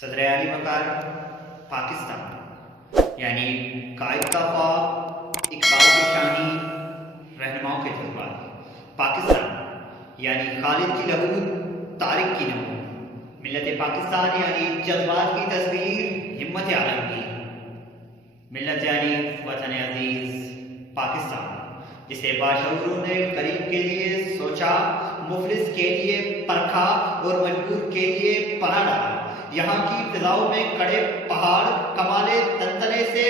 صدر اعلی وقار پاکستان یعنی قائد کا خواب، اقبال کے شانی، رہنماؤں کے جذبات۔ پاکستان یعنی خالد کی لہو، طارق کی نمو۔ ملت پاکستان یعنی جذبات کی تصویر، ہمت عالمگیر۔ ملت یعنی وطن عزیز پاکستان، جسے باشعوروں نے غریب کے لیے سوچا، مفلس کے لیے پرکھا اور مجبور کے لیے پناہ ڈالا۔ یہاں کی فضاؤں میں کڑے پہاڑ کمالے تنتنے سے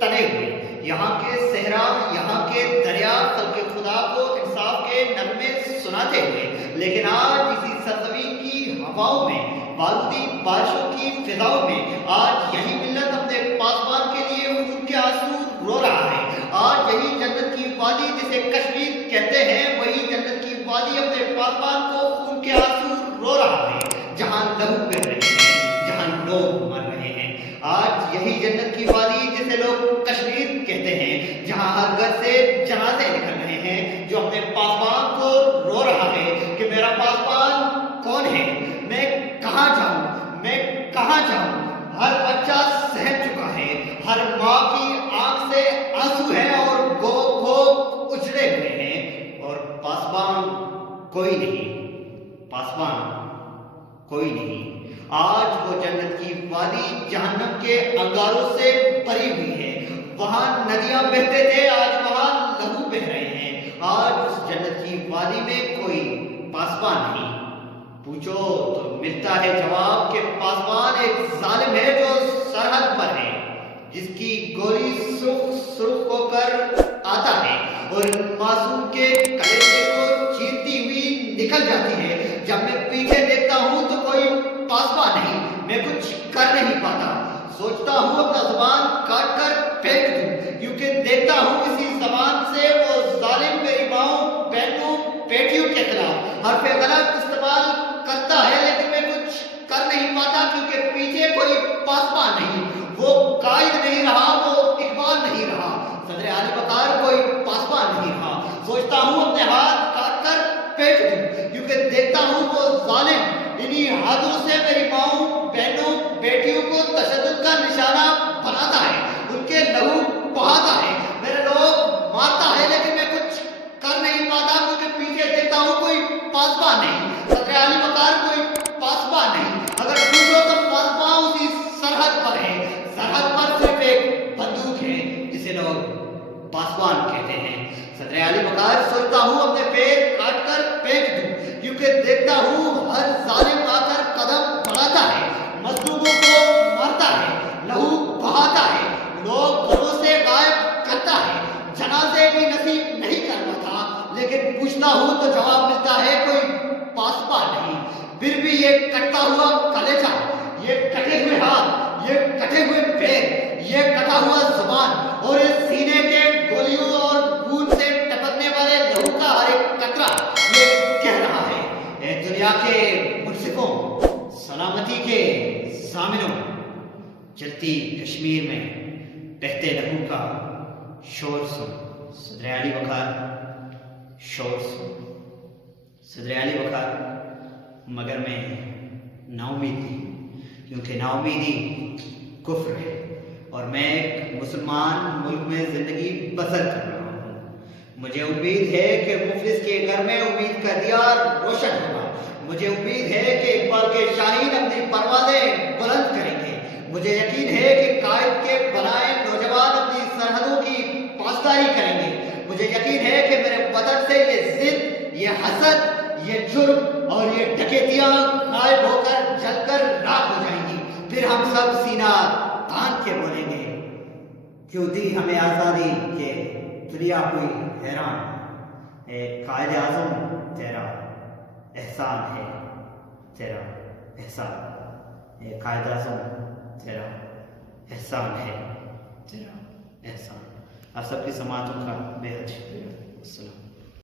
تنے ہوئے، یہاں کے صحرا، یہاں کے دریا خلق خدا کو انصاف کے نغمے سناتے ہوئے۔ لیکن آج اسی سرزمین کی ہواؤں میں، بارودی بارشوں کی فضاؤں میں، آج یہی ملت اپنے پاسبان کے لیے خون کے آنسو رو رہا ہے۔ آج یہی جنت کی وادی جسے کشمیر کہتے ہیں، وہی جنت کی وادی اپنے پاسبان کو خون کے آنسو رو رہا ہے، جہاں لہو بہہ رہے ہیں، جہاں لوگ مر رہے ہیں۔ آج یہی جنت کی وادی جسے لوگ کشمیر کہتے ہیں، جہاں ہر گھر سے جنازے نکل رہے ہیں، جو اپنے پاسبان کو رو رہا ہے کہ میرا پاسبان کون ہے، میں کہاں جاؤں، میں کہاں جاؤں۔ ہر بچہ سہم چکا ہے، ہر ماں کی آنکھ سے آنسو ہے اور گو اجڑے ہوئے ہیں، اور پاسبان کوئی نہیں، پاسبان کوئی نہیں۔ آج وہ جنت کی وادی جہنم کے انگاروں سے بھری ہوئی ہے، وہاں ندیاں بہتے تھے، آج وہاں لہو بہہ رہے ہیں۔ آج اس جنت کی وادی میں کوئی پاسبان نہیں۔ پوچھو تو ملتا ہے جواب کہ پاسبان ایک ظالم ہے جو سرحد پر ہے، جس کی گولی سرخ ہو کر آتا ہے اور معصوم کے کلیجے کو چیرتی ہوئی نکل جاتی ہے۔ جب میں پیچھے دیکھتا ہوں تو کوئی پاسبان نہیں، میں کچھ کر نہیں پاتا، سوچتا ہوں اپنا زبان کاٹ کر پھینک دوں، کیونکہ دیکھتا ہوں اسی زبان سے وہ ظالم میری ماؤں، بہنوں، بیٹیوں کے خلاف حرف غلط استعمال کرتا ہے، لیکن میں کچھ کر نہیں پاتا کیونکہ پیچھے کوئی پاسبان نہیں۔ وہ قائد نہیں رہا، وہ اقبال نہیں رہا، صدر اعلی وقار کوئی پاسبان نہیں رہا۔ سوچتا ہوں اپنے ہاتھ کاٹ کر پھینک دوں، کیونکہ دیکھتا ہوں وہ ظالم انہی ہاتھوں سے میری ماؤں، بہنوں، بیٹیوں کو تشدد کا نشانہ بناتا ہے، ان کے لہو بہاتا ہے، میرے لوگ مارتا ہے، لیکن میں کچھ کر نہیں پاتا کیونکہ پیچھے دیکھتا ہوں کوئی پاسبان نہیں۔ صدر اعلی وقار کوئی پاسبان نہیں۔ اگر پوچھو تو پاسبان اسی سرحد پر ہے، سرحد پر صرف ایک بندوق ہے جسے لوگ پاسبان کہتے ہیں۔ صدر اعلی وقار سوچتا ہوں اپنے پیر کاٹ کر پھینک دوں، کیونکہ دیکھتا ہوں ہر ظالم آ کر قدم بڑھاتا ہے، مظلوموں کو مارتا ہے، لہو بہاتا ہے، لوگ گھروں سے غائب کرتا ہے، جنازے بھی نصیب نہیں کر پاتا، لیکن پوچھتا ہوں تو جواب ملتا ہے کوئی پاسبان نہیں۔ پھر بھی یہ کٹتا ہوا کلیجہ، یہ کٹے ہوئے ہاتھ، یہ کٹے ہوئے پیر، یہ کٹا ہوا زبان اور اس سینے کے گولیوں اور خون سے ٹپکنے والے لہو کا ہر ایک قطرہ یہ کہہ رہا ہے، اے دنیا کے منصفوں، سلامتی کے ضامنوں، جلتی کشمیر میں بہتے لہو کا شور سن۔ صدر اعلی وقار شور سن، صدر اعلی وقار مگر میں نا امید تھی، کیونکہ نا امیدی کفر ہے اور میں ایک مسلمان ملک میں زندگی بسر کر رہا ہوں۔ مجھے امید ہے کہ مفلس کے گھر میں امید کا دیا روشن ہوگا۔ مجھے امید ہے کہ اقبال کے شاہین اپنی پروازیں بلند کریں گے۔ مجھے یقین ہے کہ قائد کے بنائے نوجوان اپنی سرحدوں کی پاسداری کریں گے۔ مجھے یقین ہے کہ میرے وطن سے یہ ضد، یہ حسد، یہ جرم اور یہ ڈکیتیاں غائب ہو کر جل کر راکھ ہو جائیں گی۔ پھر ہم سب سینہ تان کے بولیں گے، کیوں دی ہمیں آزادی کہ دنیا ہوئی حیران۔ اے قائد اعظم تیرا احسان ہے، تیرا احسان۔ اے قائد اعظم تیرا احسان ہے، تیرا احسان۔ آپ سب کی سماعتوں کا بے حد شکریہ۔ السلام۔